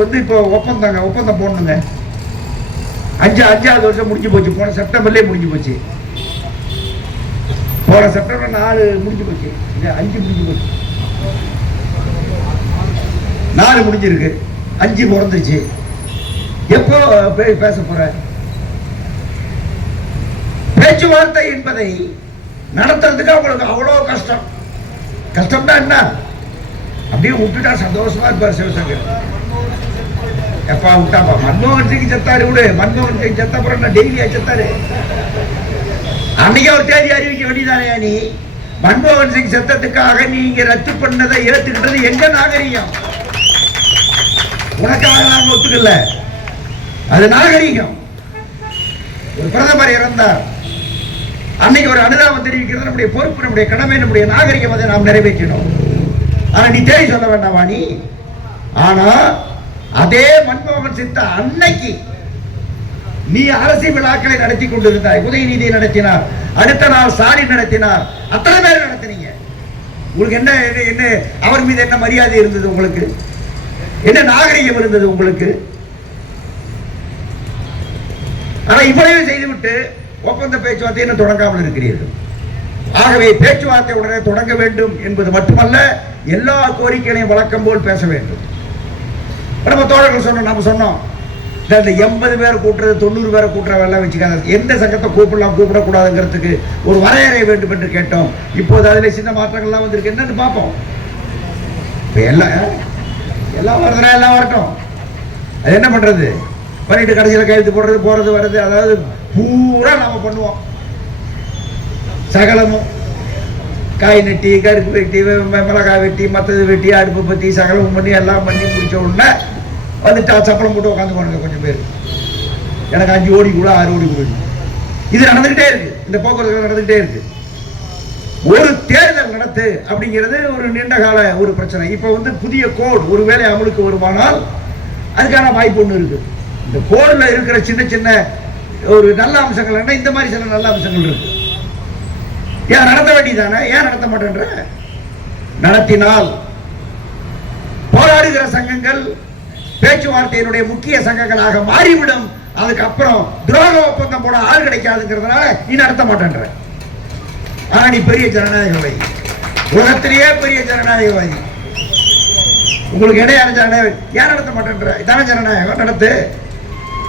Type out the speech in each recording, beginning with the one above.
வந்து இப்போ ஒப்பந்தம் போடணுங்க. அஞ்சாவது வருஷம் முடிஞ்சு போச்சு. போன செப்டம்பர்லேயே முடிஞ்சு போச்சு. போன செப்டம்பர் 4 முடிஞ்சு போச்சு. 5 முடிஞ்சு போச்சு. 4 முடிஞ்சிருக்கு, 5 பிறந்துச்சு. எப்போ பேச போற? பேச்சுவார்த்தை என்பதை நடத்துறதுக்கு அவங்களுக்கு அவ்வளோ கஷ்டம். கஷ்டம்னா என்ன? அப்படியே விட்டுட்டா சந்தோஷமா இருப்பார் சிவசங்கர். எப்பா விட்டாப்பா, மன்மோகன் சிங் செத்தாரு விடு. மன்மோகன் சிங் செத்த அப்புறம் டெய்லியா செத்தாரு? அன்னைக்கு ஒரு தேதி அறிவிக்க வேண்டியதானே நீ? மன்மோகன் சிங் செத்ததுக்காக நீங்க ரத்து பண்ணதை ஏத்துக்கிட்டது எங்க நாகரிகம்? உனக்காக நாங்க ஒத்துக்கல, அது நாகரிகம். ஒரு பிரதமர் இறந்தார், அன்னைக்கு ஒரு அனுதாபம் தெரிவிக்கிறது நம்முடைய பொறுப்பு, நம்முடைய கடமை, நம்முடைய நாகரிகம். அதை நாம் நிறைவேற்றணும். ஆனா நீ தேடி சொல்ல வேண்டாமா நீ? ஆனா அதே மன்மோகன் சித்த அன்னைக்கு நீ அரசு விழாக்களை நடத்தி கொண்டிருந்தாய். உதயநிதி நடத்தினார், அடுத்த நாள் ஸ்டாலின் நடத்தினார், அத்தனை பேர் நடத்தினீங்க. உங்களுக்கு என்ன என்ன அவர் மீது என்ன மரியாதை இருந்தது? உங்களுக்கு என்ன நாகரிகம் இருந்தது உங்களுக்கு? ஆனா இவ்வளவு செய்துவிட்டு ஒப்பந்த பேச்சுவார்த்தை என்ன தொடங்காமல் இருக்கிறீர்கள். ஆகவே பேச்சுவார்த்தை உடனே தொடங்க வேண்டும் என்பது மட்டுமல்ல, எல்லா கோரிக்கைகளையும் வழக்கம் போல் பேச வேண்டும். நம்ம தோழர்கள் சொன்னோம், நம்ம சொன்னோம், 80 பேர் கூட்டுறது 90 பேரை கூட்டுற வேலை வச்சுக்காத, எந்த சங்கத்தை கூப்பிடக்கூடாதுங்கிறதுக்கு ஒரு வரையறை வேண்டும் என்று கேட்டோம். இப்போது அதில் சின்ன மாற்றங்கள்லாம் வந்திருக்கு. என்னன்னு பார்ப்போம். இப்போ எல்லாம் வருதுன்னா எல்லாம் வரட்டும். அது என்ன பண்றது? பண்ணிட்டு கடைசியில் கையெழுத்து போறது வர்றது, அதாவது பூரா நாம பண்ணுவோம். சகலமும் காய் நட்டி, கருப்பு வெட்டி, மிளகாய் வெட்டி, மற்றது வெட்டி, அடுப்பு பற்றி சகலமும் பண்ணி எல்லாம் பண்ணி முடிச்ச உடனே வந்துட்டு சப்பளம் போட்டு உட்காந்து போனாங்க கொஞ்சம் பேர். எனக்கு 5 கோடி கூட 6 கோடி கூட இது நடந்துகிட்டே இருக்கு. இந்த போக்குவரத்து நடந்துகிட்டே இருக்கு. ஒரு தேர்தல் நடத்து அப்படிங்கிறது ஒரு நீண்ட கால ஒரு பிரச்சனை. இப்போ வந்து புதிய கோடு ஒருவேளை அமலுக்கு வருமானால் அதுக்கான வாய்ப்பு ஒன்று இருக்கு. இந்த கோடில் இருக்கிற சின்ன சின்ன ஒரு நல்ல அம்சங்கள் என்ன, இந்த மாதிரி சில நல்ல அம்சங்கள் இருக்கு. ஏன் நடத்த வேண்டியதானே? ஏன் நடத்த மாட்டேன்ற? நடத்தினால் போராடுகிற சங்கங்கள் பேச்சுவார்த்தையினுடைய முக்கிய சங்கங்களாக மாறிவிடும். அதுக்கப்புறம் துரோக ஒப்பந்தம் போட ஆள் கிடைக்காதுங்கிறதுனால நீ நடத்த மாட்டேன்ற. ஆனா நீ பெரிய ஜனநாயகவாதி, உலகத்திலேயே பெரிய ஜனநாயகவாதி. உங்களுக்கு இடையான ஜனநாயகம் ஏன் நடத்த மாட்டேன்ற? இதான ஜனநாயகம். நடத்து.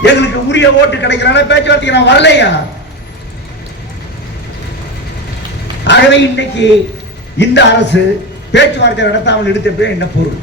எங்களுக்கு உரிய ஓட்டு கிடைக்கிறான பேச்சுவார்த்தைக்கு நான் வரலையா? ஆகவே இன்னைக்கு இந்த அரசு பேச்சுவார்த்தை நடத்தாமல் எடுத்த என்ன பொருள்?